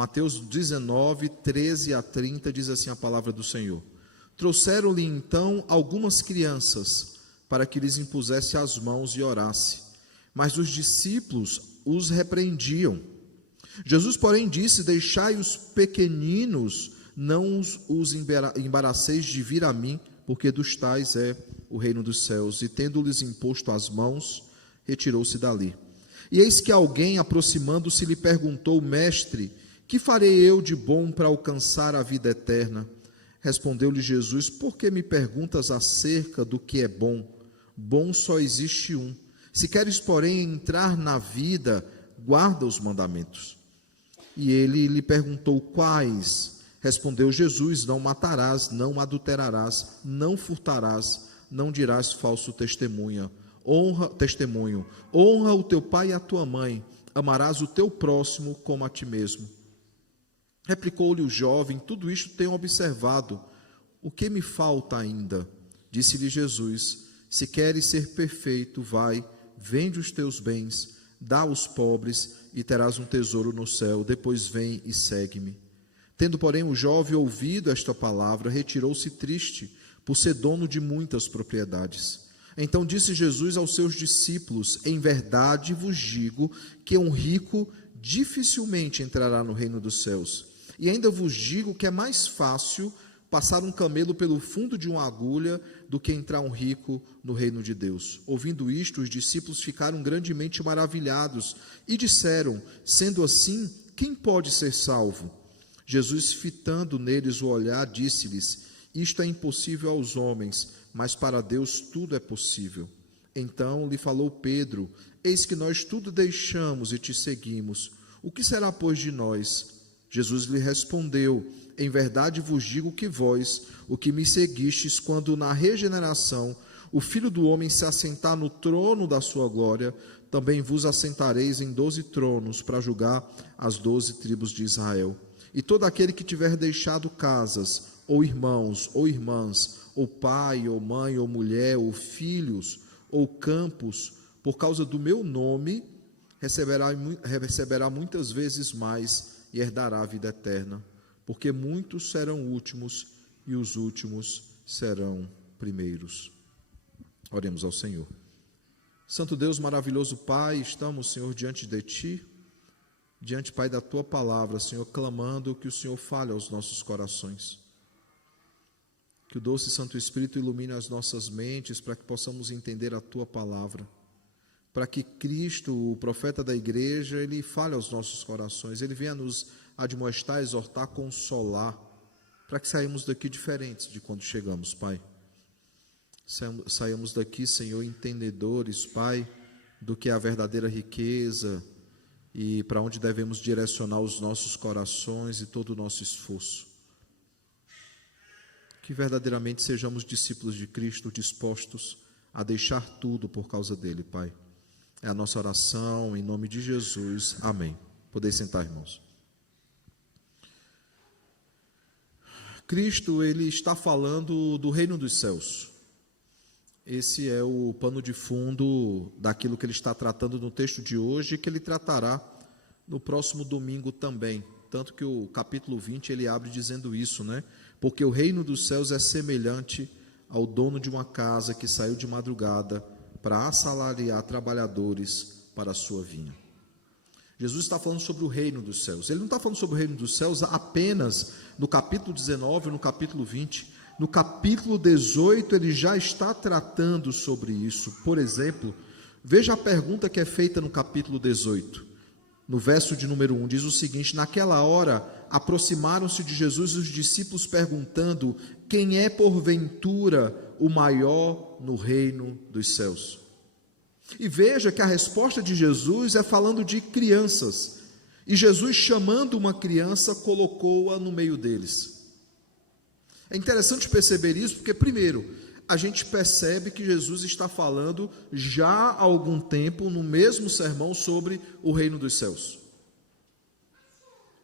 Mateus 19, 13 a 30, diz assim a palavra do Senhor. Trouxeram-lhe então algumas crianças, para que lhes impusesse as mãos e orasse. Mas os discípulos os repreendiam. Jesus, porém, disse: deixai os pequeninos, não os embaraceis de vir a mim, porque dos tais é o reino dos céus. E tendo-lhes imposto as mãos, retirou-se dali. E eis que alguém, aproximando-se, lhe perguntou: Mestre, que farei eu de bom para alcançar a vida eterna? Respondeu-lhe Jesus: por que me perguntas acerca do que é bom? Bom só existe um. Se queres, porém, entrar na vida, guarda os mandamentos. E ele lhe perguntou: quais? Respondeu Jesus: não matarás, não adulterarás, não furtarás, não dirás falso testemunho. Honra o teu pai e a tua mãe, amarás o teu próximo como a ti mesmo. Replicou-lhe o jovem: tudo isto tenho observado. O que me falta ainda? Disse-lhe Jesus: se queres ser perfeito, vai, vende os teus bens, dá aos pobres e terás um tesouro no céu. Depois vem e segue-me. Tendo, porém, o jovem ouvido esta palavra, retirou-se triste, por ser dono de muitas propriedades. Então disse Jesus aos seus discípulos: em verdade vos digo que um rico dificilmente entrará no reino dos céus. E ainda vos digo que é mais fácil passar um camelo pelo fundo de uma agulha do que entrar um rico no reino de Deus. Ouvindo isto, os discípulos ficaram grandemente maravilhados e disseram: sendo assim, quem pode ser salvo? Jesus, fitando neles o olhar, disse-lhes: isto é impossível aos homens, mas para Deus tudo é possível. Então lhe falou Pedro: eis que nós tudo deixamos e te seguimos. O que será, pois, de nós? Jesus lhe respondeu: em verdade vos digo que vós, o que me seguistes, quando na regeneração o Filho do Homem se assentar no trono da sua glória, também vos assentareis em 12 tronos para julgar as 12 tribos de Israel. E todo aquele que tiver deixado casas, ou irmãos, ou irmãs, ou pai, ou mãe, ou mulher, ou filhos, ou campos, por causa do meu nome, receberá muitas vezes mais e herdará a vida eterna, porque muitos serão últimos e os últimos serão primeiros. Oremos ao Senhor. Santo Deus, maravilhoso Pai, estamos, Senhor, diante de Ti, diante, Pai, da Tua palavra, Senhor, clamando que o Senhor fale aos nossos corações, que o doce Santo Espírito ilumine as nossas mentes para que possamos entender a Tua palavra, para que Cristo, o profeta da igreja, ele fale aos nossos corações, ele venha nos admoestar, exortar, consolar, para que saímos daqui diferentes de quando chegamos, Pai. Saímos daqui, Senhor, entendedores, Pai, do que é a verdadeira riqueza e para onde devemos direcionar os nossos corações e todo o nosso esforço. Que verdadeiramente sejamos discípulos de Cristo, dispostos a deixar tudo por causa dele, Pai. É a nossa oração, em nome de Jesus. Amém. Podeis sentar, irmãos. Cristo, ele está falando do reino dos céus. Esse é o pano de fundo daquilo que ele está tratando no texto de hoje e que ele tratará no próximo domingo também. Tanto que o capítulo 20 ele abre dizendo isso, né? Porque o reino dos céus é semelhante ao dono de uma casa que saiu de madrugada para assalariar trabalhadores para a sua vinha. Jesus está falando sobre o reino dos céus. Ele não está falando sobre o reino dos céus apenas no capítulo 19 ou no capítulo 20. No capítulo 18 ele já está tratando sobre isso. Por exemplo, veja a pergunta que é feita no capítulo 18. No verso de número 1, diz o seguinte: naquela hora aproximaram-se de Jesus os discípulos perguntando: quem é porventura o maior no reino dos céus? E veja que a resposta de Jesus é falando de crianças, e Jesus, chamando uma criança, colocou-a no meio deles. É interessante perceber isso, porque primeiro, a gente percebe que Jesus está falando já há algum tempo, no mesmo sermão, sobre o reino dos céus.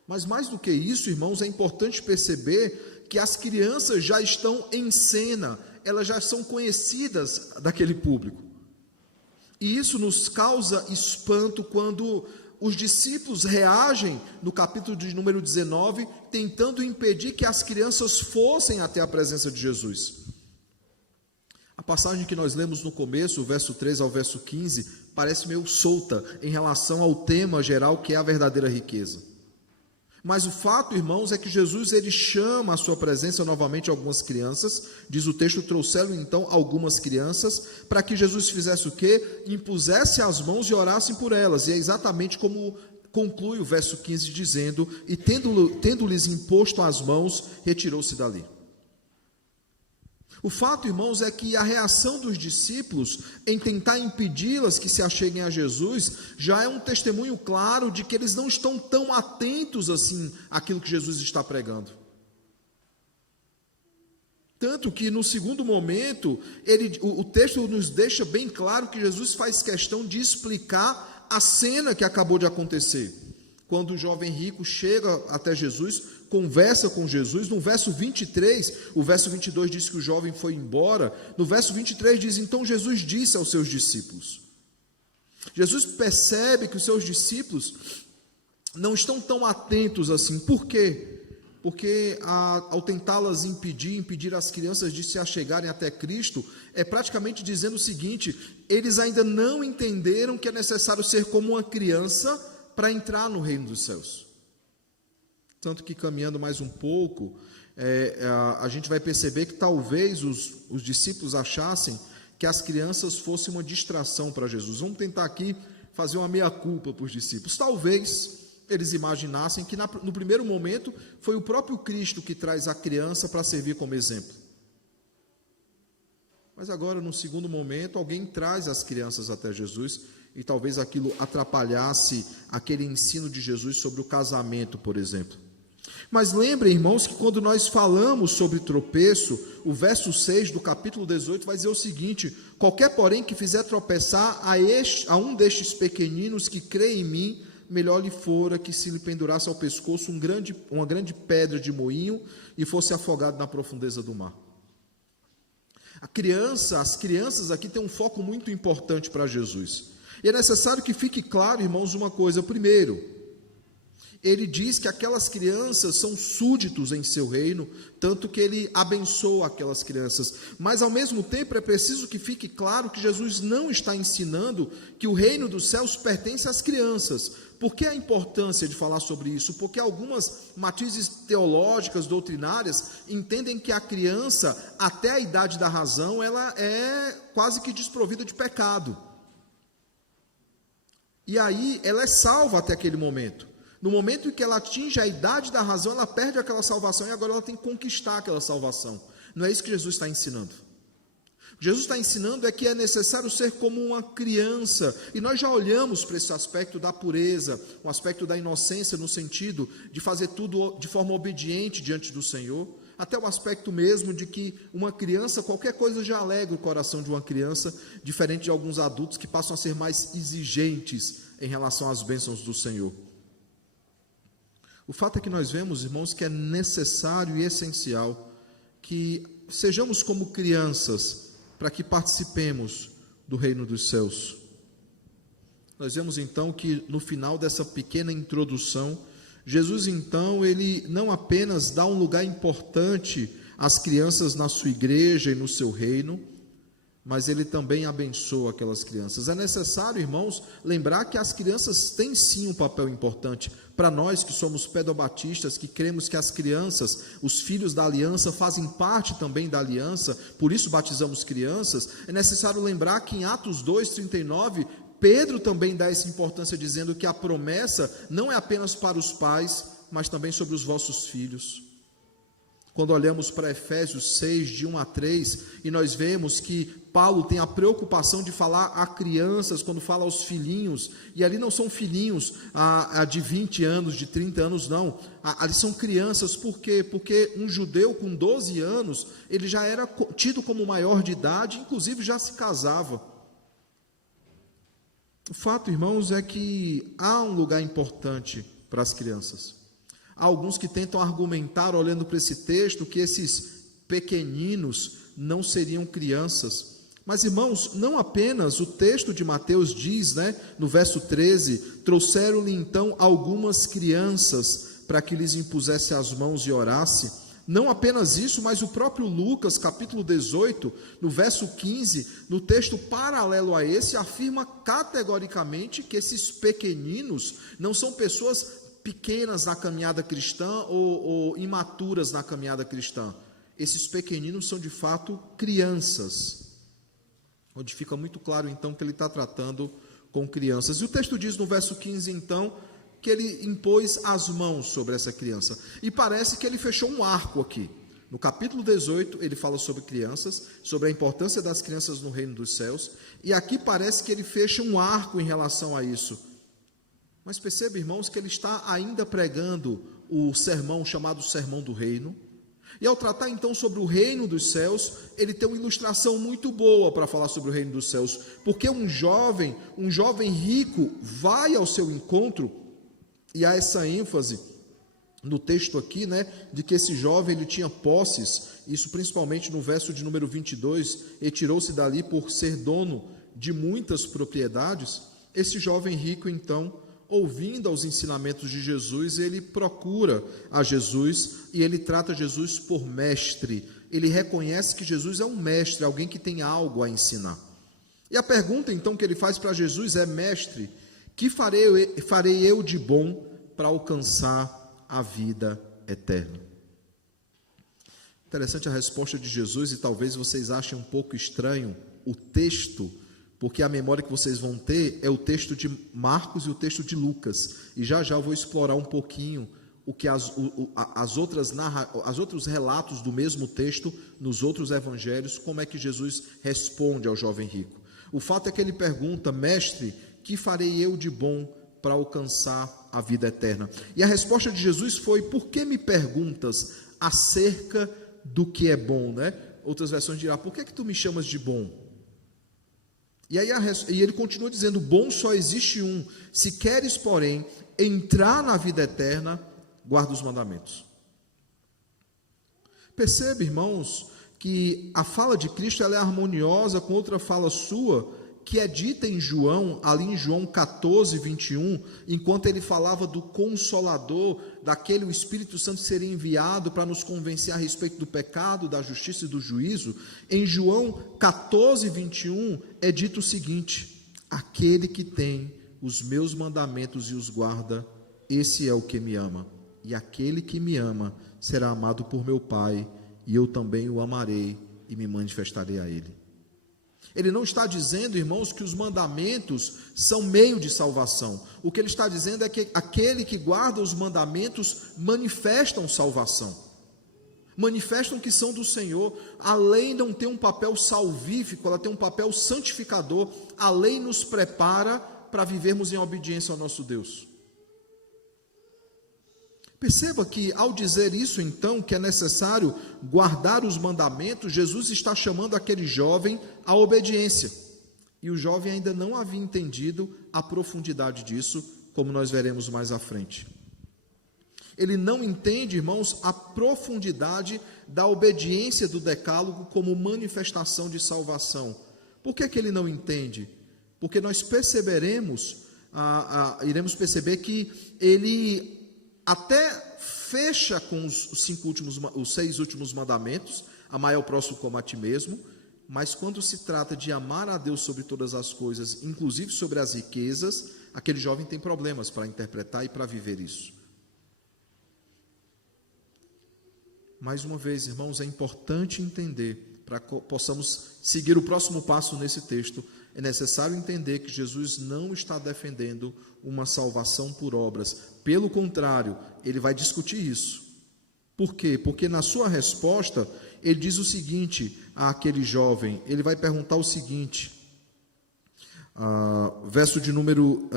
Mas mais do que isso, irmãos, é importante perceber que as crianças já estão em cena, elas já são conhecidas daquele público. E isso nos causa espanto quando os discípulos reagem no capítulo de número 19, tentando impedir que as crianças fossem até a presença de Jesus. A passagem que nós lemos no começo, o verso 3 ao verso 15, parece meio solta em relação ao tema geral que é a verdadeira riqueza. Mas o fato, irmãos, é que Jesus ele chama a sua presença novamente algumas crianças, diz o texto, trouxeram então algumas crianças, para que Jesus fizesse o quê? Impusesse as mãos e orassem por elas, e é exatamente como conclui o verso 15, dizendo, e tendo-lhes imposto as mãos, retirou-se dali. O fato, irmãos, é que a reação dos discípulos em tentar impedi-las que se acheguem a Jesus já é um testemunho claro de que eles não estão tão atentos assim àquilo que Jesus está pregando. Tanto que no segundo momento, o texto nos deixa bem claro que Jesus faz questão de explicar a cena que acabou de acontecer. Quando o jovem rico chega até Jesus, conversa com Jesus, no verso 23, o verso 22 diz que o jovem foi embora, no verso 23 diz, então Jesus disse aos seus discípulos. Jesus percebe que os seus discípulos não estão tão atentos assim, por quê? Porque ao tentá-las impedir as crianças de se achegarem até Cristo, é praticamente dizendo o seguinte, eles ainda não entenderam que é necessário ser como uma criança para entrar no reino dos céus. Tanto que caminhando mais um pouco, a gente vai perceber que talvez os discípulos achassem que as crianças fossem uma distração para Jesus. Vamos tentar aqui fazer uma meia-culpa para os discípulos. Talvez eles imaginassem que no primeiro momento foi o próprio Cristo que traz a criança para servir como exemplo. Mas agora, no segundo momento, alguém traz as crianças até Jesus e talvez aquilo atrapalhasse aquele ensino de Jesus sobre o casamento, por exemplo. Mas lembrem, irmãos, que quando nós falamos sobre tropeço, o verso 6 do capítulo 18 vai dizer o seguinte, qualquer, porém, que fizer tropeçar a um destes pequeninos que crê em mim, melhor lhe fora que se lhe pendurasse ao pescoço uma grande pedra de moinho e fosse afogado na profundeza do mar. As crianças aqui têm um foco muito importante para Jesus. E é necessário que fique claro, irmãos, uma coisa. Primeiro, ele diz que aquelas crianças são súditos em seu reino, tanto que ele abençoa aquelas crianças. Mas, ao mesmo tempo, é preciso que fique claro que Jesus não está ensinando que o reino dos céus pertence às crianças. Por que a importância de falar sobre isso? Porque algumas matizes teológicas, doutrinárias, entendem que a criança, até a idade da razão, ela é quase que desprovida de pecado. E aí, ela é salva até aquele momento. No momento em que ela atinge a idade da razão, ela perde aquela salvação e agora ela tem que conquistar aquela salvação. Não é isso que Jesus está ensinando. O que Jesus está ensinando é que é necessário ser como uma criança. E nós já olhamos para esse aspecto da pureza, o aspecto da inocência, no sentido de fazer tudo de forma obediente diante do Senhor. Até o aspecto mesmo de que uma criança, qualquer coisa já alegra o coração de uma criança, diferente de alguns adultos que passam a ser mais exigentes em relação às bênçãos do Senhor. O fato é que nós vemos, irmãos, que é necessário e essencial que sejamos como crianças para que participemos do reino dos céus. Nós vemos então que no final dessa pequena introdução, Jesus então, ele não apenas dá um lugar importante às crianças na sua igreja e no seu reino, mas ele também abençoa aquelas crianças. É necessário, irmãos, lembrar que as crianças têm sim um papel importante. Para nós que somos pedobatistas, que cremos que as crianças, os filhos da aliança, fazem parte também da aliança, por isso batizamos crianças, é necessário lembrar que em Atos 2:39, Pedro também dá essa importância, dizendo que a promessa não é apenas para os pais, mas também sobre os vossos filhos. Quando olhamos para Efésios 6, de 1 a 3, e nós vemos que Paulo tem a preocupação de falar a crianças, quando fala aos filhinhos, e ali não são filhinhos de 20 anos, de 30 anos, não, ali são crianças. Por quê? Porque um judeu com 12 anos, ele já era tido como maior de idade, inclusive já se casava. O fato, irmãos, é que há um lugar importante para as crianças. Há alguns que tentam argumentar, olhando para esse texto, que esses pequeninos não seriam crianças, Mas, irmãos, não apenas o texto de Mateus diz, no verso 13, trouxeram-lhe então algumas crianças para que lhes impusesse as mãos e orasse. Não apenas isso, mas o próprio Lucas, capítulo 18, no verso 15, no texto paralelo a esse, afirma categoricamente que esses pequeninos não são pessoas pequenas na caminhada cristã ou imaturas na caminhada cristã. Esses pequeninos são de fato crianças. Onde fica muito claro, então, que ele está tratando com crianças. E o texto diz no verso 15, então, que ele impôs as mãos sobre essa criança. E parece que ele fechou um arco aqui. No capítulo 18, ele fala sobre crianças, sobre a importância das crianças no reino dos céus. E aqui parece que ele fecha um arco em relação a isso. Mas perceba, irmãos, que ele está ainda pregando o sermão chamado Sermão do Reino. E ao tratar então sobre o reino dos céus, ele tem uma ilustração muito boa para falar sobre o reino dos céus, porque um jovem rico vai ao seu encontro, e há essa ênfase no texto aqui, de que esse jovem ele tinha posses, isso principalmente no verso de número 22, retirou-se dali por ser dono de muitas propriedades. Esse jovem rico então, ouvindo aos ensinamentos de Jesus, ele procura a Jesus e ele trata Jesus por mestre. Ele reconhece que Jesus é um mestre, alguém que tem algo a ensinar. E a pergunta então que ele faz para Jesus é: mestre, que farei eu de bom para alcançar a vida eterna? Interessante a resposta de Jesus, e talvez vocês achem um pouco estranho o texto, porque a memória que vocês vão ter é o texto de Marcos e o texto de Lucas, e já eu vou explorar um pouquinho o que os outros relatos do mesmo texto nos outros evangelhos, como é que Jesus responde ao jovem rico. O fato é que ele pergunta: mestre, que farei eu de bom para alcançar a vida eterna? E a resposta de Jesus foi: por que me perguntas acerca do que é bom? Outras versões dirão: por que tu me chamas de bom? E ele continua dizendo: bom só existe um. Se queres, porém, entrar na vida eterna, guarda os mandamentos. Percebe, irmãos, que a fala de Cristo ela é harmoniosa com outra fala sua, que é dita em João, ali em João 14, 21, enquanto ele falava do Consolador, daquele o Espírito Santo seria enviado para nos convencer a respeito do pecado, da justiça e do juízo. Em João 14, 21, é dito o seguinte: aquele que tem os meus mandamentos e os guarda, esse é o que me ama. E aquele que me ama será amado por meu Pai, e eu também o amarei e me manifestarei a ele. Ele não está dizendo, irmãos, que os mandamentos são meio de salvação. O que ele está dizendo é que aquele que guarda os mandamentos manifestam salvação. Manifestam que são do Senhor. A lei não tem um papel salvífico, ela tem um papel santificador. A lei nos prepara para vivermos em obediência ao nosso Deus. Perceba que ao dizer isso, então, que é necessário guardar os mandamentos, Jesus está chamando aquele jovem à obediência. E o jovem ainda não havia entendido a profundidade disso, como nós veremos mais à frente. Ele não entende, irmãos, a profundidade da obediência do decálogo como manifestação de salvação. Por que ele não entende? Porque nós perceberemos, iremos perceber que ele até fecha com os 6 últimos mandamentos: amar ao próximo como a ti mesmo, mas quando se trata de amar a Deus sobre todas as coisas, inclusive sobre as riquezas, aquele jovem tem problemas para interpretar e para viver isso. Mais uma vez, irmãos, é importante entender, para que possamos seguir o próximo passo nesse texto, é necessário entender que Jesus não está defendendo uma salvação por obras. Pelo contrário, ele vai discutir isso. Por quê? Porque na sua resposta, ele diz o seguinte àquele jovem, ele vai perguntar o seguinte, verso de número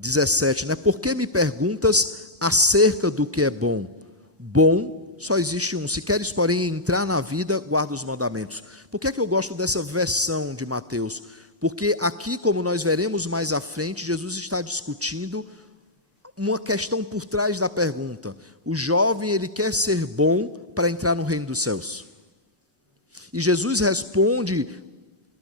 17, por que me perguntas acerca do que é bom? Bom só existe um. Se queres, porém, entrar na vida, guarda os mandamentos. Por que é que eu gosto dessa versão de Mateus? Porque aqui, como nós veremos mais à frente, Jesus está discutindo uma questão por trás da pergunta. O jovem, ele quer ser bom para entrar no reino dos céus. E Jesus responde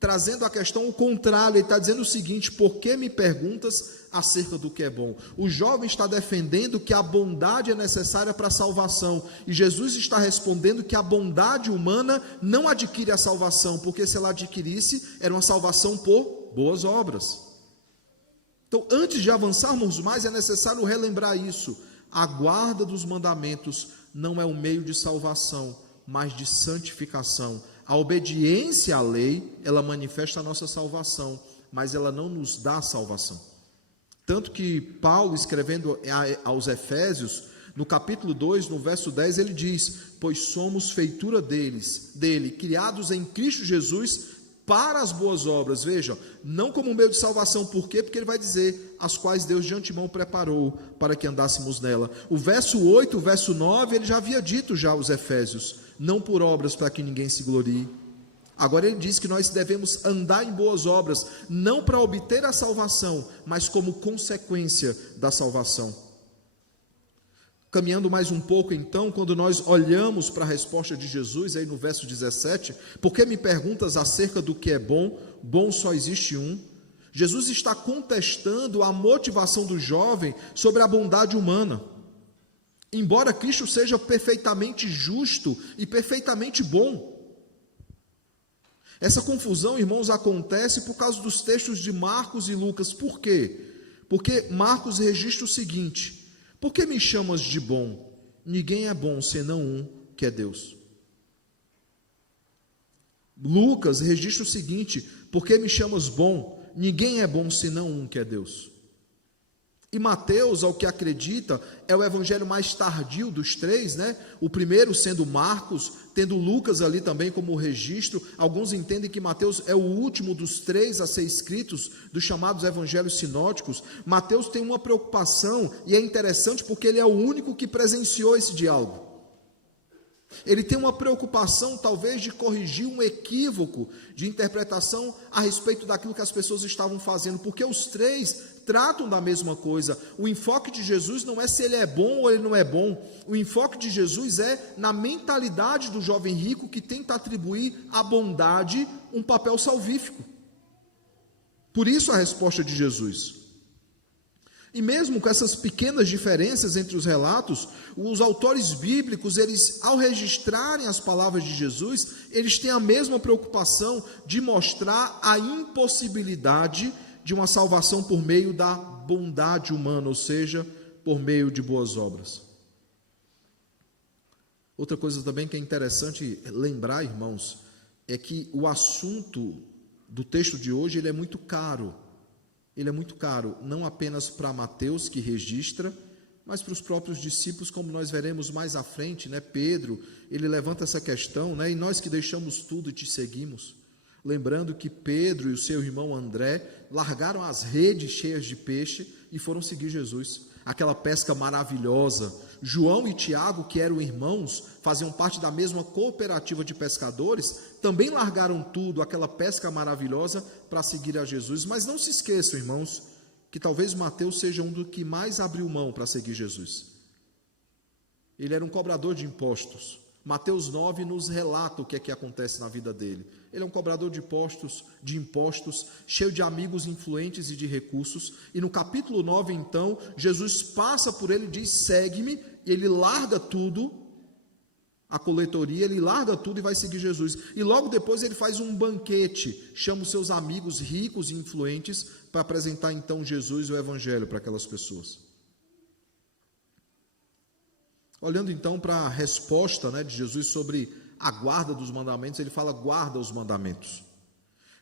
trazendo a questão o contrário. Ele está dizendo o seguinte: por que me perguntas acerca do que é bom? O jovem está defendendo que a bondade é necessária para a salvação, e Jesus está respondendo que a bondade humana não adquire a salvação, porque se ela adquirisse, era uma salvação por boas obras. Então, antes de avançarmos mais, é necessário relembrar isso: a guarda dos mandamentos não é um meio de salvação, mas de santificação. A obediência à lei, ela manifesta a nossa salvação, mas ela não nos dá salvação. Tanto que Paulo, escrevendo aos Efésios, no capítulo 2, no verso 10, ele diz: pois somos feitura dele, criados em Cristo Jesus para as boas obras. Veja, não como meio de salvação. Por quê? Porque ele vai dizer: as quais Deus de antemão preparou para que andássemos nela. O verso 8, o verso 9, ele já havia dito já aos Efésios: não por obras para que ninguém se glorie. Agora ele diz que nós devemos andar em boas obras, não para obter a salvação, mas como consequência da salvação. Caminhando mais um pouco então, quando nós olhamos para a resposta de Jesus, aí no verso 17, por que me perguntas acerca do que é bom? Bom só existe um. Jesus está contestando a motivação do jovem sobre a bondade humana. Embora Cristo seja perfeitamente justo e perfeitamente bom, essa confusão, irmãos, acontece por causa dos textos de Marcos e Lucas. Por quê? Porque Marcos registra o seguinte: por que me chamas de bom? Ninguém é bom senão um, que é Deus. Lucas registra o seguinte: por que me chamas bom? Ninguém é bom senão um, que é Deus. E Mateus, ao que acredita, é o evangelho mais tardio dos três, né? O primeiro sendo Marcos, tendo Lucas ali também como registro. Alguns entendem que Mateus é o último dos três a ser escritos, dos chamados evangelhos sinóticos. Mateus tem uma preocupação, e é interessante porque ele é o único que presenciou esse diálogo. Ele tem uma preocupação, talvez, de corrigir um equívoco de interpretação a respeito daquilo que as pessoas estavam fazendo, porque os três tratam da mesma coisa. O enfoque de Jesus não é se ele é bom ou ele não é bom. O enfoque de Jesus é na mentalidade do jovem rico que tenta atribuir à bondade um papel salvífico. Por isso a resposta de Jesus. E mesmo com essas pequenas diferenças entre os relatos, os autores bíblicos, eles, ao registrarem as palavras de Jesus, eles têm a mesma preocupação de mostrar a impossibilidade de uma salvação por meio da bondade humana, ou seja, por meio de boas obras. Outra coisa também que é interessante lembrar, irmãos, é que o assunto do texto de hoje, ele é muito caro. Ele é muito caro, não apenas para Mateus, que registra, mas para os próprios discípulos, como nós veremos mais à frente, né? Pedro, ele levanta essa questão, né? E nós que deixamos tudo e te seguimos. Lembrando que Pedro e o seu irmão André largaram as redes cheias de peixe e foram seguir Jesus. Aquela pesca maravilhosa. João e Tiago, que eram irmãos, faziam parte da mesma cooperativa de pescadores, também largaram tudo, aquela pesca maravilhosa, para seguir a Jesus. Mas não se esqueçam, irmãos, que talvez Mateus seja um dos que mais abriu mão para seguir Jesus. Ele era um cobrador de impostos. Mateus 9 nos relata o que é que acontece na vida dele. Ele é um cobrador de impostos, cheio de amigos influentes e de recursos. E no capítulo 9, então, Jesus passa por ele e diz: segue-me, e ele larga tudo, a coletoria, ele larga tudo e vai seguir Jesus. E logo depois ele faz um banquete, chama os seus amigos ricos e influentes para apresentar então Jesus e o Evangelho para aquelas pessoas. Olhando então para a resposta, né, de Jesus sobre a guarda dos mandamentos, ele fala: guarda os mandamentos.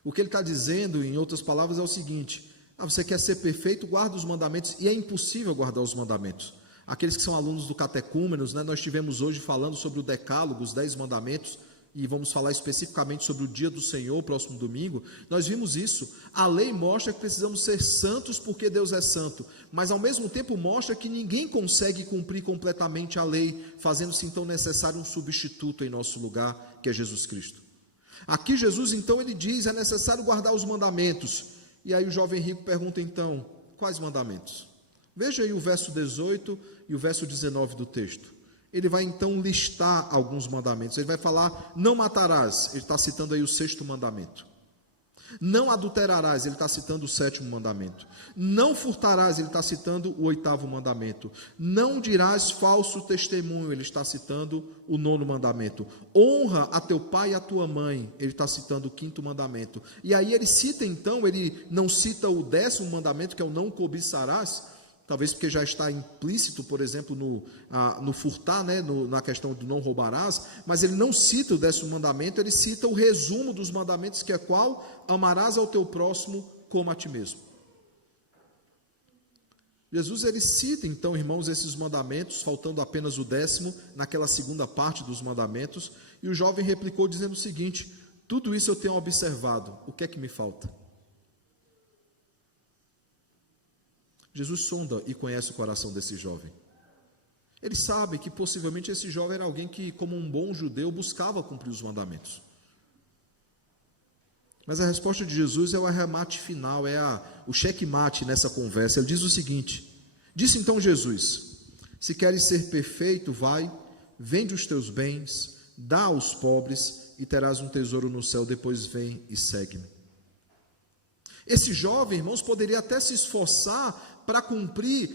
O que ele está dizendo, em outras palavras, é o seguinte: você quer ser perfeito, guarda os mandamentos, e é impossível guardar os mandamentos. Aqueles que são alunos do Catecúmenos, né, nós estivemos hoje falando sobre o Decálogo, os 10 mandamentos, e vamos falar especificamente sobre o dia do Senhor, próximo domingo. Nós vimos isso. A lei mostra que precisamos ser santos porque Deus é santo, mas ao mesmo tempo mostra que ninguém consegue cumprir completamente a lei, fazendo-se então necessário um substituto em nosso lugar, que é Jesus Cristo. Aqui Jesus então ele diz: é necessário guardar os mandamentos. E aí o jovem rico pergunta então: quais mandamentos? Veja aí o verso 18 e o verso 19 do texto. Ele vai então listar alguns mandamentos. Ele vai falar: não matarás. Ele está citando aí o 6º mandamento. Não adulterarás, ele está citando o 7º mandamento. Não furtarás, ele está citando o 8º mandamento. Não dirás falso testemunho, ele está citando o 9º mandamento. Honra a teu pai e a tua mãe, ele está citando o 5º mandamento. E aí ele cita então, ele não cita o 10º mandamento, que é o não cobiçarás, talvez porque já está implícito, por exemplo, no furtar, né, na questão do não roubarás, mas ele não cita o 10º mandamento, ele cita o resumo dos mandamentos, que é qual? Amarás ao teu próximo como a ti mesmo. Jesus, ele cita então, irmãos, esses mandamentos, faltando apenas o 10º, naquela segunda parte dos mandamentos, e o jovem replicou dizendo o seguinte: tudo isso eu tenho observado, o que é que me falta? Jesus sonda e conhece o coração desse jovem. Ele sabe que possivelmente esse jovem era alguém que, como um bom judeu, buscava cumprir os mandamentos. Mas a resposta de Jesus é o arremate final, o checkmate nessa conversa. Ele diz o seguinte: disse então Jesus: se queres ser perfeito, vai, vende os teus bens, dá aos pobres e terás um tesouro no céu, depois vem e segue-me. Esse jovem, irmãos, poderia até se esforçar para cumprir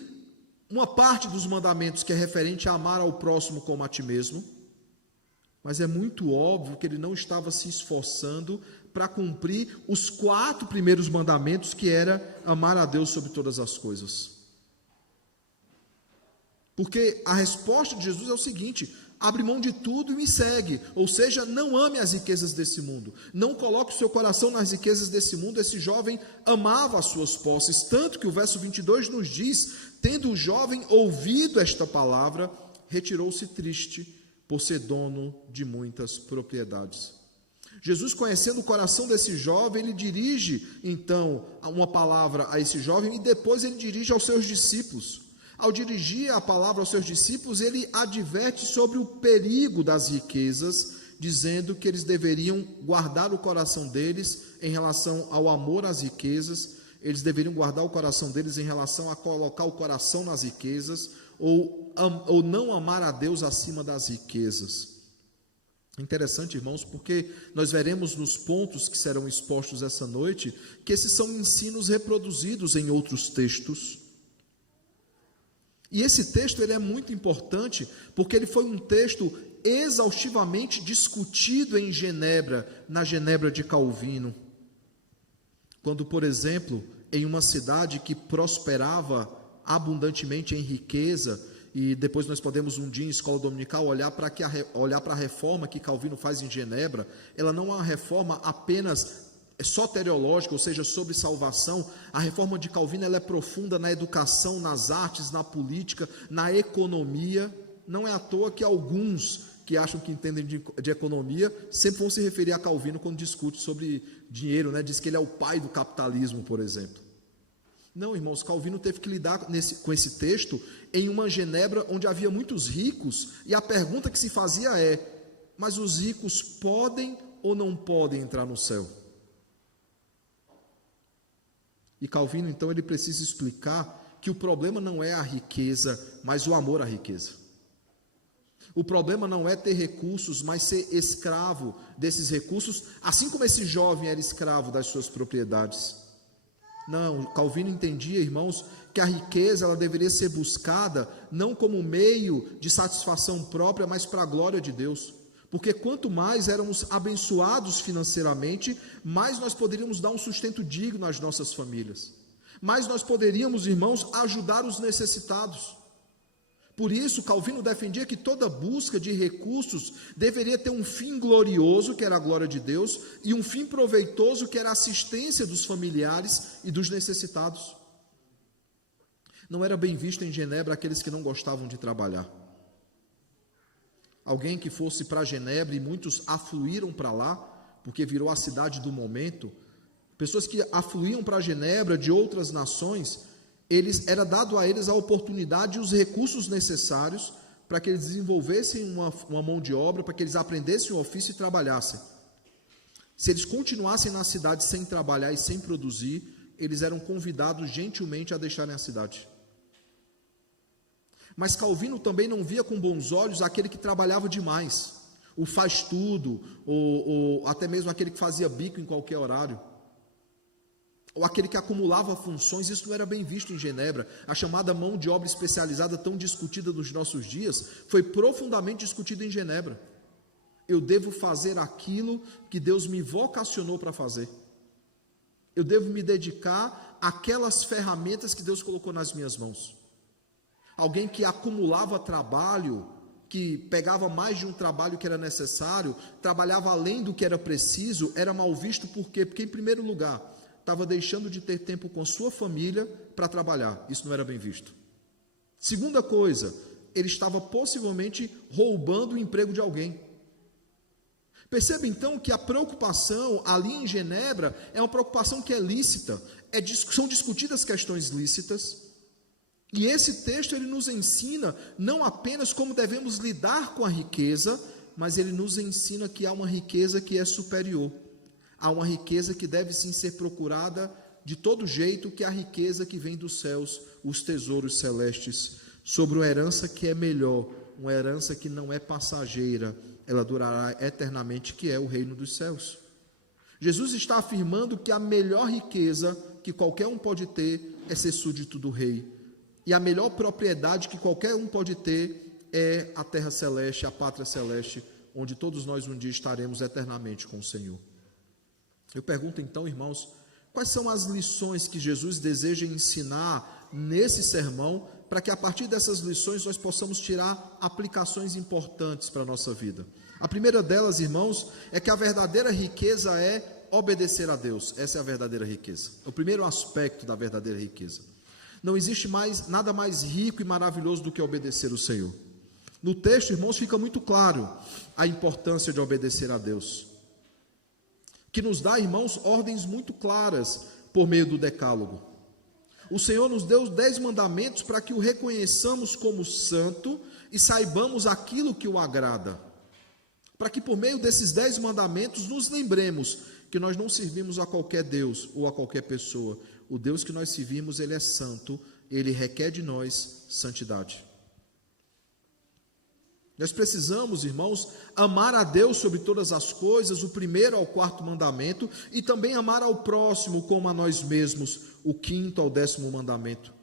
uma parte dos mandamentos que é referente a amar ao próximo como a ti mesmo, mas é muito óbvio que ele não estava se esforçando para cumprir os 4 primeiros mandamentos, que era amar a Deus sobre todas as coisas. Porque a resposta de Jesus é o seguinte: abre mão de tudo e me segue. Ou seja, não ame as riquezas desse mundo. Não coloque o seu coração nas riquezas desse mundo. Esse jovem amava as suas posses, tanto que o verso 22 nos diz: tendo o jovem ouvido esta palavra, retirou-se triste, por ser dono de muitas propriedades. Jesus, conhecendo o coração desse jovem, ele dirige então uma palavra a esse jovem e depois ele dirige aos seus discípulos. Ao dirigir a palavra aos seus discípulos, ele adverte sobre o perigo das riquezas, dizendo que eles deveriam guardar o coração deles em relação ao amor às riquezas, eles deveriam guardar o coração deles em relação a colocar o coração nas riquezas, ou não amar a Deus acima das riquezas. Interessante, irmãos, porque nós veremos nos pontos que serão expostos essa noite, que esses são ensinos reproduzidos em outros textos. E esse texto ele é muito importante, porque ele foi um texto exaustivamente discutido em Genebra, na Genebra de Calvino. Quando, por exemplo, em uma cidade que prosperava abundantemente em riqueza, e depois nós podemos um dia em escola dominical olhar para a reforma que Calvino faz em Genebra, ela não é uma reforma apenas soteriológica, ou seja, sobre salvação. A reforma de Calvino ela é profunda na educação, nas artes, na política, na economia. Não é à toa que alguns que acham que entendem de economia sempre vão se referir a Calvino quando discute sobre dinheiro, né? Diz que ele é o pai do capitalismo, por exemplo. Não, irmãos, Calvino teve que lidar com esse texto em uma Genebra onde havia muitos ricos, e a pergunta que se fazia é: mas os ricos podem ou não podem entrar no céu? E Calvino, então, ele precisa explicar que o problema não é a riqueza, mas o amor à riqueza. O problema não é ter recursos, mas ser escravo desses recursos, assim como esse jovem era escravo das suas propriedades. Não, Calvino entendia, irmãos, que a riqueza ela deveria ser buscada não como meio de satisfação própria, mas para a glória de Deus. Porque quanto mais éramos abençoados financeiramente, mais nós poderíamos dar um sustento digno às nossas famílias. Mais nós poderíamos, irmãos, ajudar os necessitados. Por isso, Calvino defendia que toda busca de recursos deveria ter um fim glorioso, que era a glória de Deus, e um fim proveitoso, que era a assistência dos familiares e dos necessitados. Não era bem visto em Genebra aqueles que não gostavam de trabalhar. Alguém que fosse para Genebra, e muitos afluíram para lá, porque virou a cidade do momento, pessoas que afluíam para Genebra de outras nações, era dado a eles a oportunidade e os recursos necessários para que eles desenvolvessem uma mão de obra, para que eles aprendessem o ofício e trabalhassem. Se eles continuassem na cidade sem trabalhar e sem produzir, eles eram convidados gentilmente a deixarem a cidade. Mas Calvino também não via com bons olhos aquele que trabalhava demais, o faz tudo, ou até mesmo aquele que fazia bico em qualquer horário. ou aquele que acumulava funções. Isso não era bem visto em Genebra. A chamada mão de obra especializada, tão discutida nos nossos dias, foi profundamente discutida em Genebra. Eu devo fazer aquilo que Deus me vocacionou para fazer. Eu devo me dedicar àquelas ferramentas que Deus colocou nas minhas mãos. Alguém que acumulava trabalho, que pegava mais de um trabalho que era necessário, trabalhava além do que era preciso, era mal visto. Por quê? Porque, em primeiro lugar, estava deixando de ter tempo com sua família para trabalhar. Isso não era bem visto. Segunda coisa, ele estava possivelmente roubando o emprego de alguém. Perceba então que a preocupação ali em Genebra é uma preocupação que é lícita, são discutidas questões lícitas, e esse texto ele nos ensina não apenas como devemos lidar com a riqueza, mas ele nos ensina que há uma riqueza que é superior, há uma riqueza que deve sim ser procurada de todo jeito, que é a riqueza que vem dos céus, os tesouros celestes, sobre uma herança que é melhor, uma herança que não é passageira, ela durará eternamente, que é o reino dos céus. Jesus está afirmando que a melhor riqueza que qualquer um pode ter é ser súdito do rei. E a melhor propriedade que qualquer um pode ter é a terra celeste, a pátria celeste, onde todos nós um dia estaremos eternamente com o Senhor. Eu pergunto então, irmãos, quais são as lições que Jesus deseja ensinar nesse sermão, para que a partir dessas lições nós possamos tirar aplicações importantes para a nossa vida? A primeira delas, irmãos, é que a verdadeira riqueza é obedecer a Deus. Essa é a verdadeira riqueza. O primeiro aspecto da verdadeira riqueza. Não existe nada mais rico e maravilhoso do que obedecer o Senhor. No texto, irmãos, fica muito claro a importância de obedecer a Deus, que nos dá, irmãos, ordens muito claras por meio do decálogo. O Senhor nos deu os 10 mandamentos para que o reconheçamos como santo e saibamos aquilo que o agrada. Para que por meio desses 10 mandamentos nos lembremos que nós não servimos a qualquer Deus ou a qualquer pessoa. O Deus que nós servimos, Ele é santo, Ele requer de nós santidade. Nós precisamos, irmãos, amar a Deus sobre todas as coisas, o primeiro ao 4º mandamento, e também amar ao próximo como a nós mesmos, o 5º ao 10º mandamento.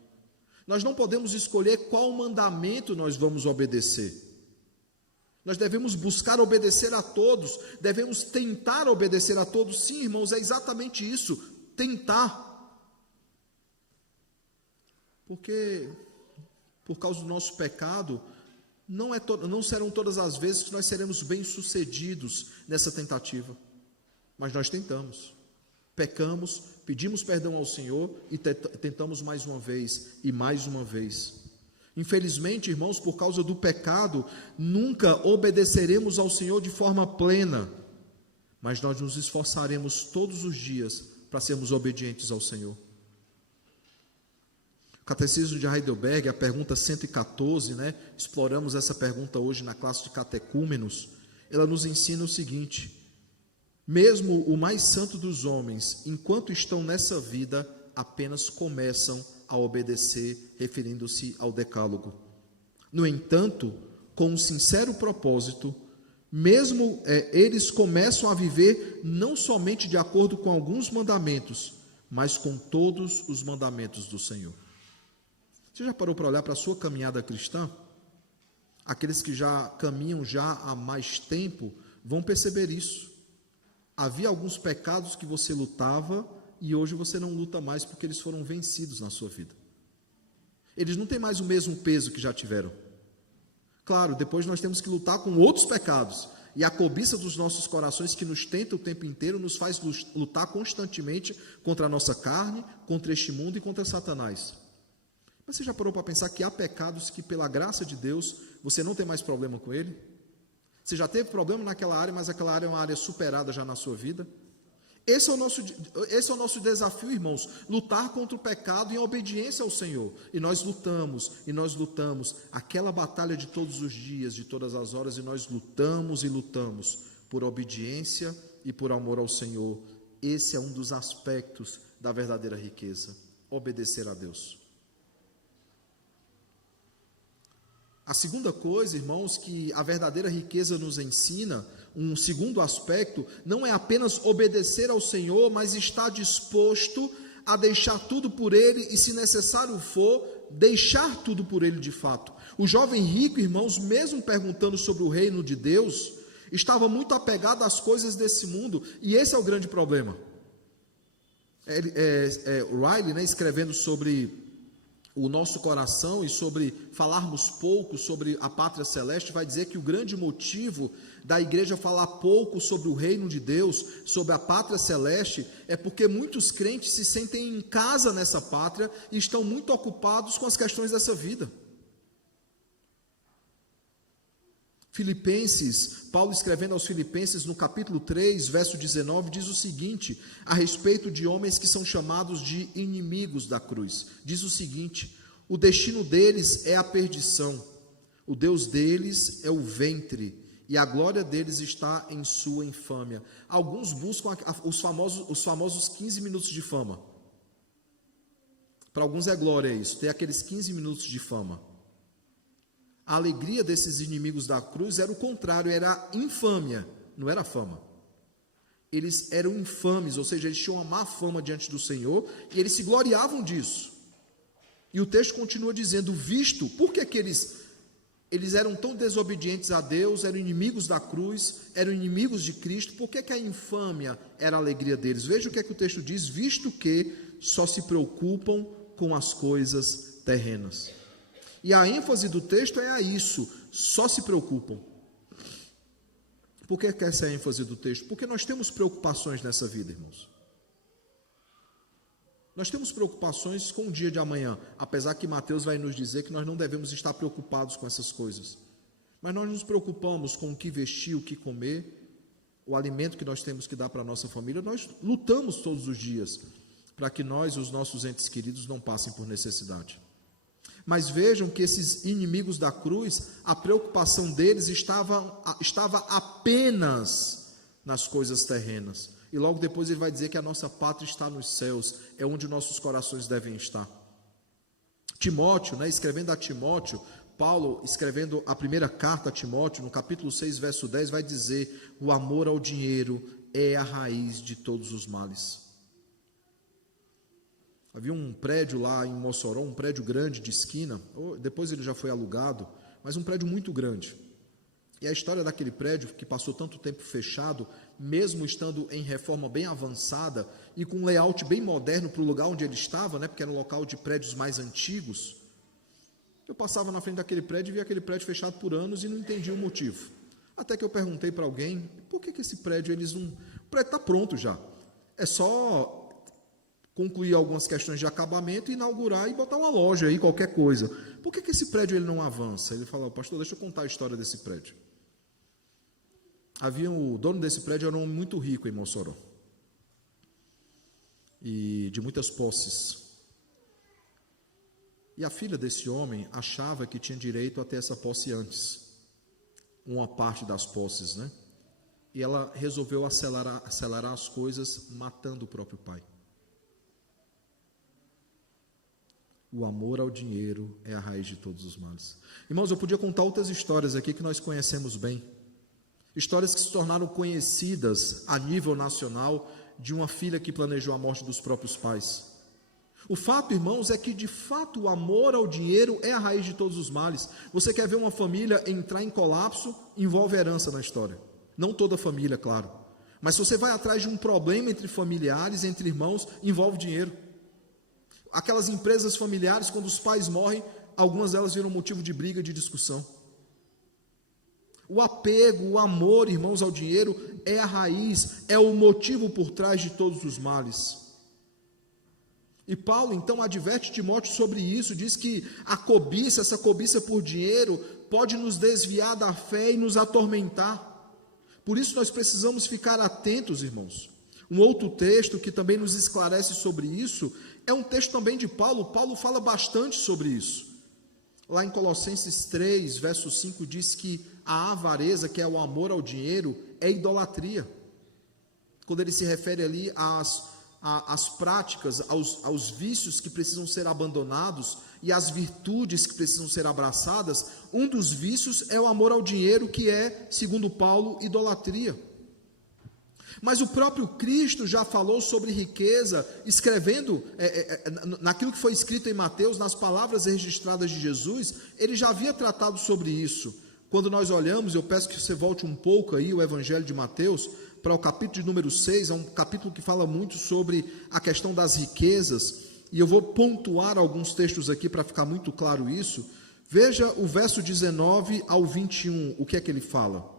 Nós não podemos escolher qual mandamento nós vamos obedecer. Nós devemos buscar obedecer a todos, devemos tentar obedecer a todos. Sim, irmãos, é exatamente isso, tentar. Porque, por causa do nosso pecado, não serão todas as vezes que nós seremos bem-sucedidos nessa tentativa, mas nós tentamos, pecamos, pedimos perdão ao Senhor e tentamos mais uma vez e mais uma vez. Infelizmente, irmãos, por causa do pecado, nunca obedeceremos ao Senhor de forma plena, mas nós nos esforçaremos todos os dias para sermos obedientes ao Senhor. Catecismo de Heidelberg, a pergunta 114, exploramos essa pergunta hoje na classe de catecúmenos. Ela nos ensina o seguinte: mesmo o mais santo dos homens, enquanto estão nessa vida, apenas começam a obedecer, referindo-se ao decálogo. No entanto, com um sincero propósito, mesmo eles começam a viver não somente de acordo com alguns mandamentos, mas com todos os mandamentos do Senhor. Você já parou para olhar para a sua caminhada cristã? Aqueles que já caminham já há mais tempo vão perceber isso. Havia alguns pecados que você lutava e hoje você não luta mais porque eles foram vencidos na sua vida. Eles não têm mais o mesmo peso que já tiveram. Claro, depois nós temos que lutar com outros pecados. E a cobiça dos nossos corações que nos tenta o tempo inteiro nos faz lutar constantemente contra a nossa carne, contra este mundo e contra Satanás. Mas você já parou para pensar que há pecados que, pela graça de Deus, você não tem mais problema com ele? Você já teve problema naquela área, mas aquela área é uma área superada já na sua vida? Esse é o nosso desafio, irmãos, lutar contra o pecado em obediência ao Senhor. E nós lutamos, aquela batalha de todos os dias, de todas as horas, e nós lutamos e lutamos por obediência e por amor ao Senhor. Esse é um dos aspectos da verdadeira riqueza, obedecer a Deus. A segunda coisa, irmãos, que a verdadeira riqueza nos ensina, um segundo aspecto, não é apenas obedecer ao Senhor, mas estar disposto a deixar tudo por ele e, se necessário for, deixar tudo por ele de fato. O jovem rico, irmãos, mesmo perguntando sobre o reino de Deus, estava muito apegado às coisas desse mundo, e esse é o grande problema. Riley, né, escrevendo sobre o nosso coração e sobre falarmos pouco sobre a pátria celeste, vai dizer que o grande motivo da igreja falar pouco sobre o reino de Deus, sobre a pátria celeste, é porque muitos crentes se sentem em casa nessa pátria e estão muito ocupados com as questões dessa vida. Filipenses, Paulo escrevendo aos Filipenses no capítulo 3, verso 19, diz o seguinte, a respeito de homens que são chamados de inimigos da cruz, diz o seguinte, o destino deles é a perdição, o Deus deles é o ventre, e a glória deles está em sua infâmia. Alguns buscam os famosos 15 minutos de fama. Para alguns é glória isso, ter aqueles 15 minutos de fama. A alegria desses inimigos da cruz era o contrário, era infâmia, não era fama. Eles eram infames, ou seja, eles tinham uma má fama diante do Senhor, e eles se gloriavam disso. E o texto continua dizendo, visto, por que eles eram tão desobedientes a Deus, eram inimigos da cruz, eram inimigos de Cristo, por que a infâmia era a alegria deles? Veja o que é que o texto diz, visto que só se preocupam com as coisas terrenas. E a ênfase do texto é a isso, só se preocupam. Por que essa é a ênfase do texto? Porque nós temos preocupações nessa vida, irmãos. Nós temos preocupações com o dia de amanhã, apesar que Mateus vai nos dizer que nós não devemos estar preocupados com essas coisas. Mas nós nos preocupamos com o que vestir, o que comer, o alimento que nós temos que dar para a nossa família. Nós lutamos todos os dias para que nós e os nossos entes queridos não passem por necessidade. Mas vejam que esses inimigos da cruz, a preocupação deles estava apenas nas coisas terrenas. E logo depois ele vai dizer que a nossa pátria está nos céus, é onde nossos corações devem estar. Timóteo, né, escrevendo a Timóteo, Paulo, escrevendo a primeira carta a Timóteo, no capítulo 6, verso 10, vai dizer, o amor ao dinheiro é a raiz de todos os males. Havia um prédio lá em Mossoró, um prédio grande de esquina, depois ele já foi alugado, mas um prédio muito grande. E a história daquele prédio, que passou tanto tempo fechado, mesmo estando em reforma bem avançada e com um layout bem moderno para o lugar onde ele estava, né, porque era um local de prédios mais antigos, eu passava na frente daquele prédio e via aquele prédio fechado por anos e não entendia o motivo. Até que eu perguntei para alguém, por que esse prédio, o prédio está pronto já, é só concluir algumas questões de acabamento, inaugurar e botar uma loja aí, qualquer coisa. Por que esse prédio ele não avança? Ele falou, pastor, deixa eu contar a história desse prédio. O dono desse prédio era um homem muito rico em Mossoró, e de muitas posses. E a filha desse homem achava que tinha direito a ter essa posse antes, uma parte das posses, né? E ela resolveu acelerar as coisas, matando o próprio pai. O amor ao dinheiro é a raiz de todos os males. Irmãos, eu podia contar outras histórias aqui que nós conhecemos bem. Histórias que se tornaram conhecidas a nível nacional de uma filha que planejou a morte dos próprios pais. O fato, irmãos, é que de fato o amor ao dinheiro é a raiz de todos os males. Você quer ver uma família entrar em colapso? Envolve herança na história. Não toda família, claro. Mas se você vai atrás de um problema entre familiares, entre irmãos, envolve dinheiro. Aquelas empresas familiares, quando os pais morrem, algumas delas viram motivo de briga, de discussão. O apego, o amor, irmãos, ao dinheiro é a raiz, é o motivo por trás de todos os males. E Paulo, então, adverte Timóteo sobre isso, diz que a cobiça, essa cobiça por dinheiro, pode nos desviar da fé e nos atormentar. Por isso nós precisamos ficar atentos, irmãos. Um outro texto que também nos esclarece sobre isso é um texto também de Paulo. Paulo fala bastante sobre isso. Lá em Colossenses 3, verso 5, diz que a avareza, que é o amor ao dinheiro, é idolatria. Quando ele se refere ali às práticas, aos vícios que precisam ser abandonados e às virtudes que precisam ser abraçadas, um dos vícios é o amor ao dinheiro, que é, segundo Paulo, idolatria. Mas o próprio Cristo já falou sobre riqueza, escrevendo, naquilo que foi escrito em Mateus, nas palavras registradas de Jesus, ele já havia tratado sobre isso. Quando nós olhamos, eu peço que você volte um pouco aí, o Evangelho de Mateus, para o capítulo de número 6, é um capítulo que fala muito sobre a questão das riquezas, e eu vou pontuar alguns textos aqui para ficar muito claro isso. Veja o verso 19 ao 21, o que é que ele fala?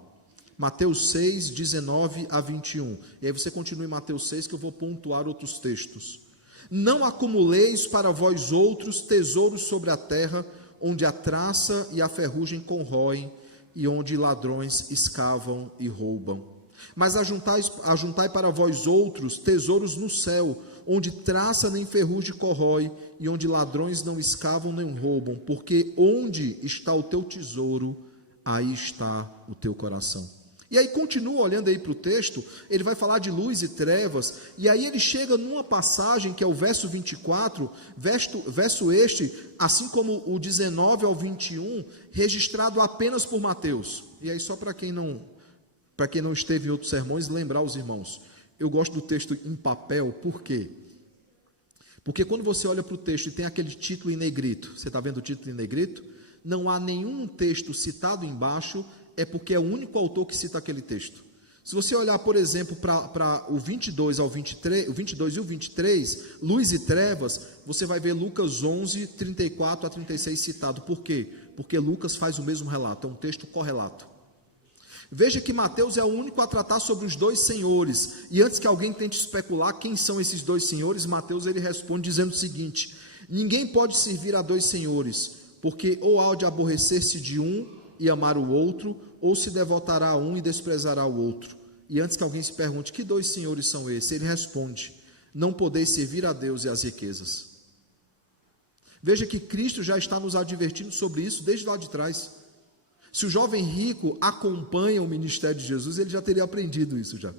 Mateus 6, 19 a 21. E aí você continua em Mateus 6, que eu vou pontuar outros textos. Não acumuleis para vós outros tesouros sobre a terra, onde a traça e a ferrugem corroem, e onde ladrões escavam e roubam. Mas ajuntai para vós outros tesouros no céu, onde traça nem ferrugem corrói, e onde ladrões não escavam nem roubam, porque onde está o teu tesouro, aí está o teu coração. E aí continua olhando aí para o texto, ele vai falar de luz e trevas, e aí ele chega numa passagem que é o verso 24, verso este, assim como o 19 ao 21, registrado apenas por Mateus. E aí só para quem não esteve em outros sermões, lembrar os irmãos, eu gosto do texto em papel, por quê? Porque quando você olha para o texto e tem aquele título em negrito, você está vendo o título em negrito? Não há nenhum texto citado embaixo, é porque é o único autor que cita aquele texto. Se você olhar, por exemplo, para o 22 ao 23, o 22 e o 23, luz e trevas, você vai ver Lucas 11, 34 a 36 citado. Por quê? Porque Lucas faz o mesmo relato, é um texto correlato. Veja que Mateus é o único a tratar sobre os dois senhores, e antes que alguém tente especular quem são esses dois senhores, Mateus ele responde dizendo o seguinte: ninguém pode servir a dois senhores, porque ou há de aborrecer-se de um e amar o outro, ou se devotará a um e desprezará o outro. E antes que alguém se pergunte, que dois senhores são esses? Ele responde, não podeis servir a Deus e às riquezas. Veja que Cristo já está nos advertindo sobre isso desde lá de trás. Se o jovem rico acompanha o ministério de Jesus, ele já teria aprendido isso já.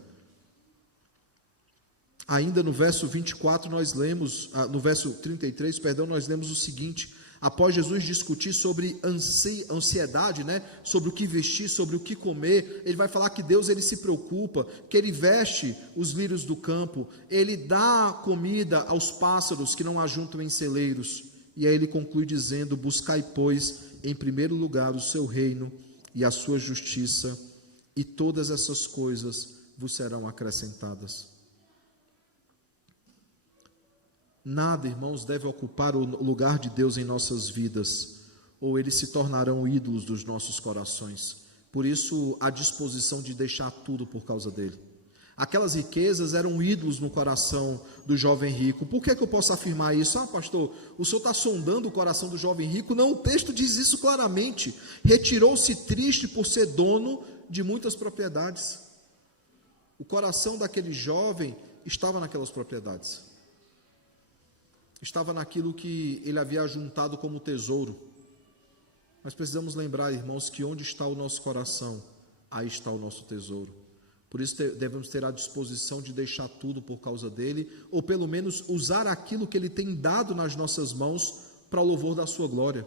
Ainda no verso 24 nós lemos, no verso 33, perdão, nós lemos o seguinte: após Jesus discutir sobre ansiedade, né, sobre o que vestir, sobre o que comer, ele vai falar que Deus ele se preocupa, que ele veste os lírios do campo, ele dá comida aos pássaros que não ajuntam em celeiros. E aí ele conclui dizendo: buscai, pois, em primeiro lugar o seu reino e a sua justiça, e todas essas coisas vos serão acrescentadas. Nada, irmãos, deve ocupar o lugar de Deus em nossas vidas, ou eles se tornarão ídolos dos nossos corações. Por isso, a disposição de deixar tudo por causa dele. Aquelas riquezas eram ídolos no coração do jovem rico. Por que eu posso afirmar isso? Ah, pastor, o senhor está sondando o coração do jovem rico? Não, o texto diz isso claramente. Retirou-se triste por ser dono de muitas propriedades. O coração daquele jovem estava naquelas propriedades. Estava naquilo que ele havia juntado como tesouro. Mas precisamos lembrar, irmãos, que onde está o nosso coração, aí está o nosso tesouro. Por isso devemos ter a disposição de deixar tudo por causa dele, ou pelo menos usar aquilo que ele tem dado nas nossas mãos para o louvor da sua glória.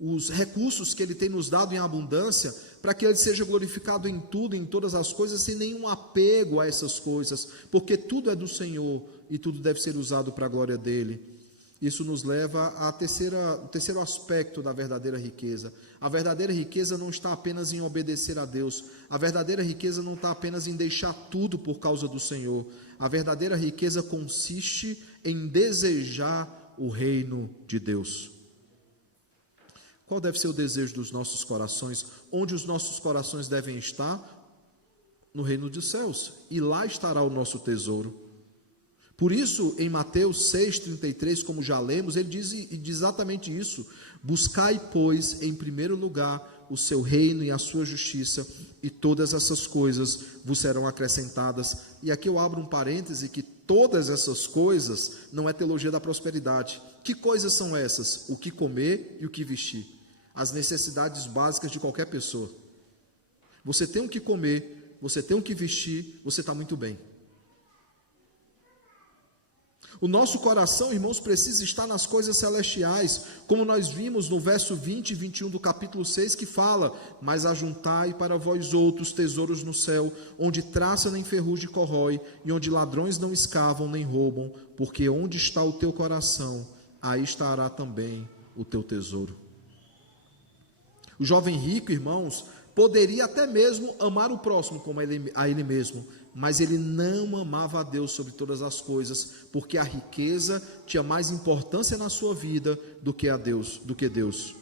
Os recursos que ele tem nos dado em abundância, para que ele seja glorificado em tudo, em todas as coisas, sem nenhum apego a essas coisas, porque tudo é do Senhor e tudo deve ser usado para a glória dele. Isso nos leva ao terceiro aspecto da verdadeira riqueza. A verdadeira riqueza não está apenas em obedecer a Deus. A verdadeira riqueza não está apenas em deixar tudo por causa do Senhor. A verdadeira riqueza consiste em desejar o reino de Deus. Qual deve ser o desejo dos nossos corações? Onde os nossos corações devem estar? No reino dos céus. E lá estará o nosso tesouro. Por isso, em Mateus 6,33, como já lemos, ele diz exatamente isso: buscai, pois, em primeiro lugar o seu reino e a sua justiça, e todas essas coisas vos serão acrescentadas. E aqui eu abro um parêntese, que todas essas coisas não é teologia da prosperidade. Que coisas são essas? O que comer e o que vestir. As necessidades básicas de qualquer pessoa. Você tem o que comer, você tem o que vestir, você está muito bem. O nosso coração, irmãos, precisa estar nas coisas celestiais, como nós vimos no verso 20 e 21 do capítulo 6, que fala: mas ajuntai para vós outros tesouros no céu, onde traça nem ferrugem corrói, e onde ladrões não escavam nem roubam, porque onde está o teu coração, aí estará também o teu tesouro. O jovem rico, irmãos, poderia até mesmo amar o próximo como a ele mesmo, mas ele não amava a Deus sobre todas as coisas, porque a riqueza tinha mais importância na sua vida do que Deus.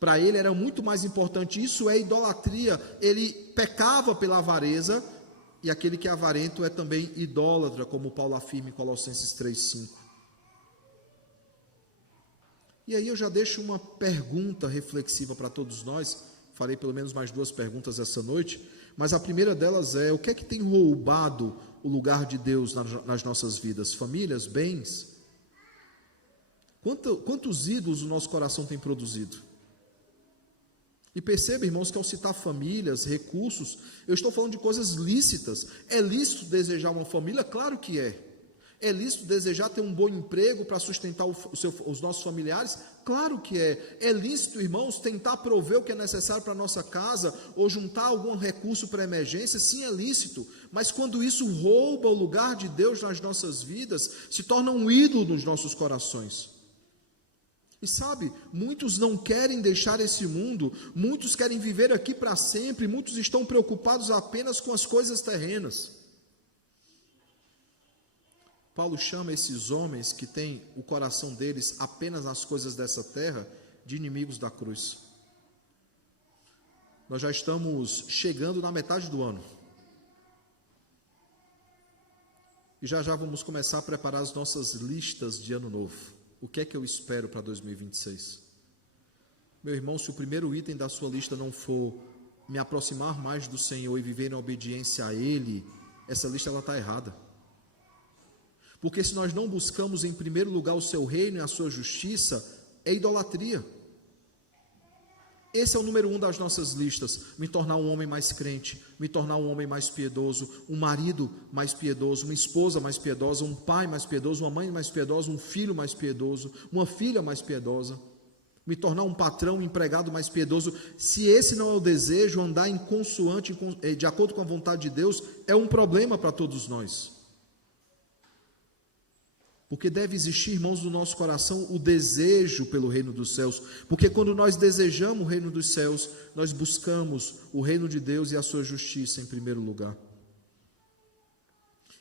Para ele era muito mais importante, isso é idolatria. Ele pecava pela avareza, e aquele que é avarento é também idólatra, como Paulo afirma em Colossenses 3:5. E aí eu já deixo uma pergunta reflexiva para todos nós. Farei pelo menos mais 2 perguntas essa noite, mas a primeira delas é: o que é que tem roubado o lugar de Deus nas nossas vidas? Famílias, bens? Quantos ídolos o nosso coração tem produzido? E perceba, irmãos, que ao citar famílias, recursos, eu estou falando de coisas lícitas. É lícito desejar uma família? Claro que é. É lícito desejar ter um bom emprego para sustentar os nossos familiares? Claro que é. É lícito, irmãos, tentar prover o que é necessário para a nossa casa, ou juntar algum recurso para emergência? Sim, é lícito. Mas quando isso rouba o lugar de Deus nas nossas vidas, se torna um ídolo nos nossos corações. E sabe, muitos não querem deixar esse mundo, muitos querem viver aqui para sempre, muitos estão preocupados apenas com as coisas terrenas. Paulo chama esses homens que têm o coração deles apenas nas coisas dessa terra de inimigos da cruz. Nós já estamos chegando na metade do ano. E já vamos começar a preparar as nossas listas de ano novo. O que é que eu espero para 2026? Meu irmão, se o primeiro item da sua lista não for me aproximar mais do Senhor e viver em obediência a Ele, essa lista está errada. Porque se nós não buscamos em primeiro lugar o seu reino e a sua justiça, é idolatria. Esse é o número 1 das nossas listas: me tornar um homem mais crente, me tornar um homem mais piedoso, um marido mais piedoso, uma esposa mais piedosa, um pai mais piedoso, uma mãe mais piedosa, um filho mais piedoso, uma filha mais piedosa, me tornar um patrão, um empregado mais piedoso. Se esse não é o desejo, andar em consoante, de acordo com a vontade de Deus, é um problema para todos nós. Porque deve existir, irmãos, no nosso coração o desejo pelo reino dos céus. Porque quando nós desejamos o reino dos céus, nós buscamos o reino de Deus e a sua justiça em primeiro lugar.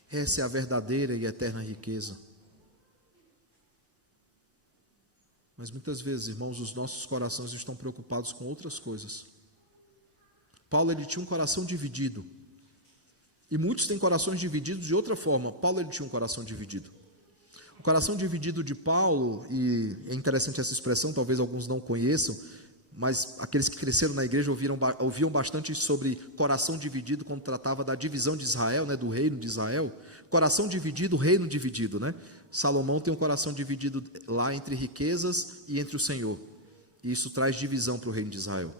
Essa é a verdadeira e eterna riqueza. Mas muitas vezes, irmãos, os nossos corações estão preocupados com outras coisas. Paulo, ele tinha um coração dividido. E muitos têm corações divididos de outra forma. Paulo, ele tinha um coração dividido. O coração dividido de Paulo, e é interessante essa expressão, talvez alguns não conheçam, mas aqueles que cresceram na igreja ouviam bastante sobre coração dividido quando tratava da divisão de Israel, né, do reino de Israel. Coração dividido, reino dividido, né? Salomão tem um coração dividido lá entre riquezas e entre o Senhor, e isso traz divisão para o reino de Israel.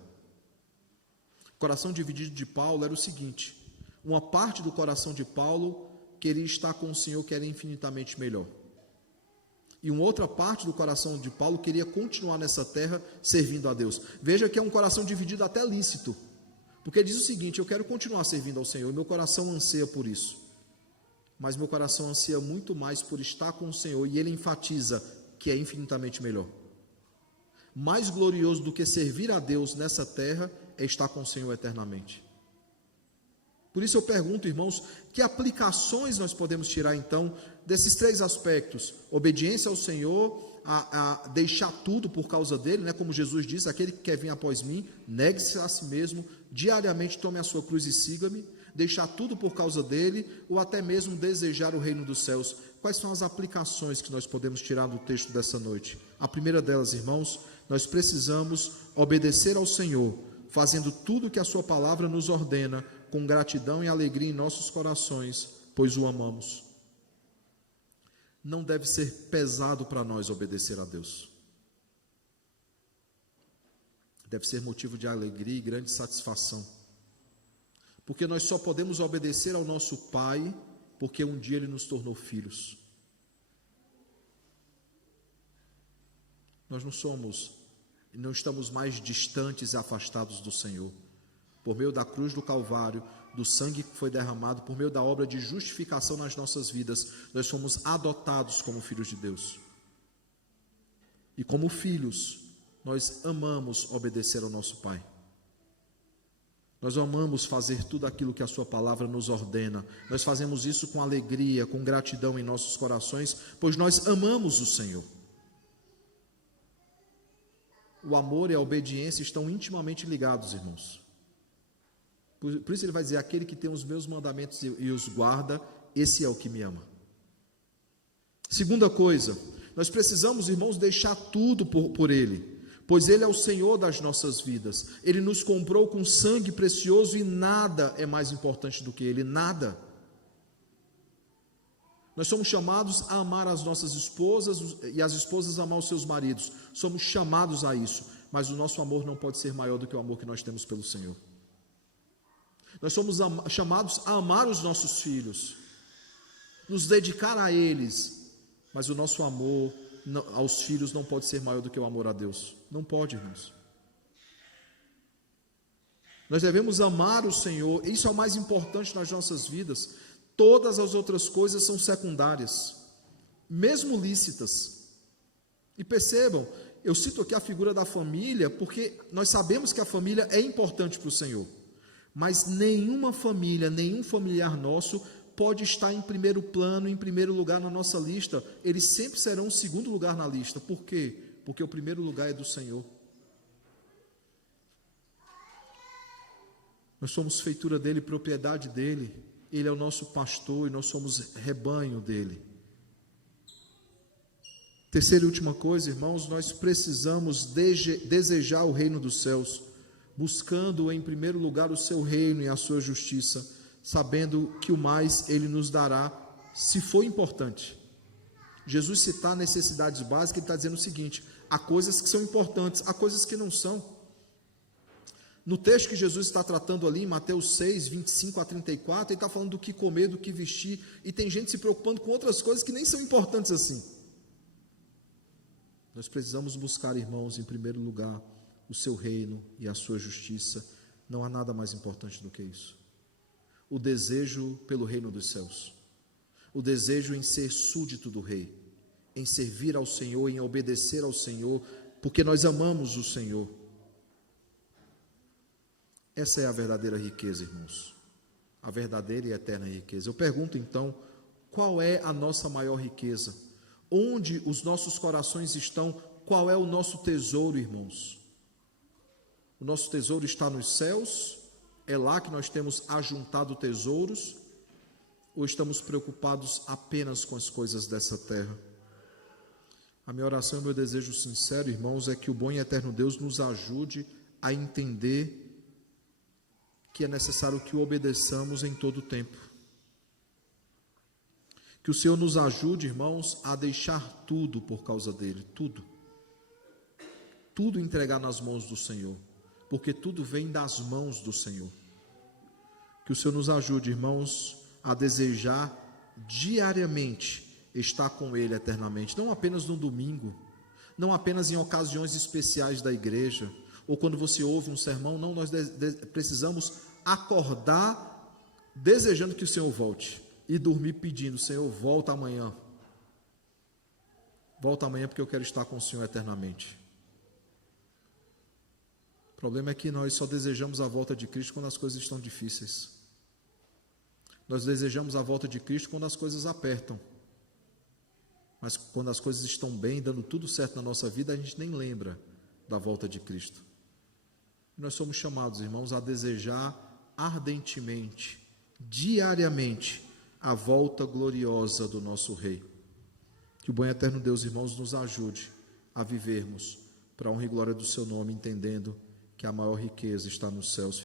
O coração dividido de Paulo era o seguinte: uma parte do coração de Paulo queria estar com o Senhor, que era infinitamente melhor. E uma outra parte do coração de Paulo queria continuar nessa terra servindo a Deus. Veja que é um coração dividido até lícito, porque diz o seguinte: eu quero continuar servindo ao Senhor, meu coração anseia por isso, mas meu coração anseia muito mais por estar com o Senhor, e ele enfatiza que é infinitamente melhor. Mais glorioso do que servir a Deus nessa terra é estar com o Senhor eternamente. Por isso eu pergunto, irmãos, que aplicações nós podemos tirar então desses 3 aspectos: obediência ao Senhor, a deixar tudo por causa dele, né? Como Jesus disse: aquele que quer vir após mim, negue-se a si mesmo, diariamente tome a sua cruz e siga-me. Deixar tudo por causa dele, ou até mesmo desejar o reino dos céus. Quais são as aplicações que nós podemos tirar do texto dessa noite? A primeira delas, irmãos, nós precisamos obedecer ao Senhor, fazendo tudo o que a sua palavra nos ordena, com gratidão e alegria em nossos corações, pois o amamos. Não deve ser pesado para nós obedecer a Deus. Deve ser motivo de alegria e grande satisfação. Porque nós só podemos obedecer ao nosso Pai porque um dia Ele nos tornou filhos. nós não estamos mais distantes e afastados do Senhor. Por meio da cruz do Calvário, do sangue que foi derramado, por meio da obra de justificação nas nossas vidas, nós fomos adotados como filhos de Deus. E como filhos, nós amamos obedecer ao nosso Pai. Nós amamos fazer tudo aquilo que a sua palavra nos ordena. Nós fazemos isso com alegria, com gratidão em nossos corações, pois nós amamos o Senhor. O amor e a obediência estão intimamente ligados, irmãos. Por isso ele vai dizer, aquele que tem os meus mandamentos e os guarda, esse é o que me ama. Segunda coisa, nós precisamos, irmãos, deixar tudo por ele, pois ele é o Senhor das nossas vidas. Ele nos comprou com sangue precioso e nada é mais importante do que ele, nada. Nós somos chamados a amar as nossas esposas e as esposas a amar os seus maridos. Somos chamados a isso, mas o nosso amor não pode ser maior do que o amor que nós temos pelo Senhor. Nós somos chamados a amar os nossos filhos, nos dedicar a eles, mas o nosso amor aos filhos não pode ser maior do que o amor a Deus. Não pode, irmãos. Nós devemos amar o Senhor, isso é o mais importante nas nossas vidas. Todas as outras coisas são secundárias, mesmo lícitas. E percebam, eu cito aqui a figura da família, porque nós sabemos que a família é importante para o Senhor. Mas nenhuma família, nenhum familiar nosso pode estar em primeiro plano, em primeiro lugar na nossa lista. Eles sempre serão o segundo lugar na lista. Por quê? Porque o primeiro lugar é do Senhor. Nós somos feitura dele, propriedade dele. Ele é o nosso pastor e nós somos rebanho dele. Terceira e última coisa, irmãos, nós precisamos desejar o reino dos céus, buscando em primeiro lugar o seu reino e a sua justiça, sabendo que o mais ele nos dará, se for importante. Jesus citar necessidades básicas, ele está dizendo o seguinte: há coisas que são importantes, há coisas que não são. No texto que Jesus está tratando ali, em Mateus 6, 25 a 34, ele está falando do que comer, do que vestir, e tem gente se preocupando com outras coisas que nem são importantes assim. Nós precisamos buscar, irmãos, em primeiro lugar, o seu reino e a sua justiça. Não há nada mais importante do que isso. O desejo pelo reino dos céus, o desejo em ser súdito do rei, em servir ao Senhor, em obedecer ao Senhor, porque nós amamos o Senhor. Essa é a verdadeira riqueza, irmãos, a verdadeira e eterna riqueza. Eu pergunto então, qual é a nossa maior riqueza? Onde os nossos corações estão? Qual é o nosso tesouro, irmãos? O nosso tesouro está nos céus? É lá que nós temos ajuntado tesouros? Ou estamos preocupados apenas com as coisas dessa terra? A minha oração e meu desejo sincero, irmãos, é que o bom e eterno Deus nos ajude a entender que é necessário que o obedeçamos em todo o tempo. Que o Senhor nos ajude, irmãos, a deixar tudo por causa dele, tudo. Tudo entregar nas mãos do Senhor, porque tudo vem das mãos do Senhor. Que o Senhor nos ajude, irmãos, a desejar diariamente estar com Ele eternamente, não apenas no domingo, não apenas em ocasiões especiais da igreja, ou quando você ouve um sermão. Não, nós precisamos acordar desejando que o Senhor volte e dormir pedindo: Senhor, volta amanhã. Volta amanhã porque eu quero estar com o Senhor eternamente. O problema é que nós só desejamos a volta de Cristo quando as coisas estão difíceis. Nós desejamos a volta de Cristo quando as coisas apertam. Mas quando as coisas estão bem, dando tudo certo na nossa vida, a gente nem lembra da volta de Cristo. Nós somos chamados, irmãos, a desejar ardentemente, diariamente, a volta gloriosa do nosso Rei. Que o bom e eterno Deus, irmãos, nos ajude a vivermos para a honra e glória do seu nome, entendendo que a maior riqueza está nos céus.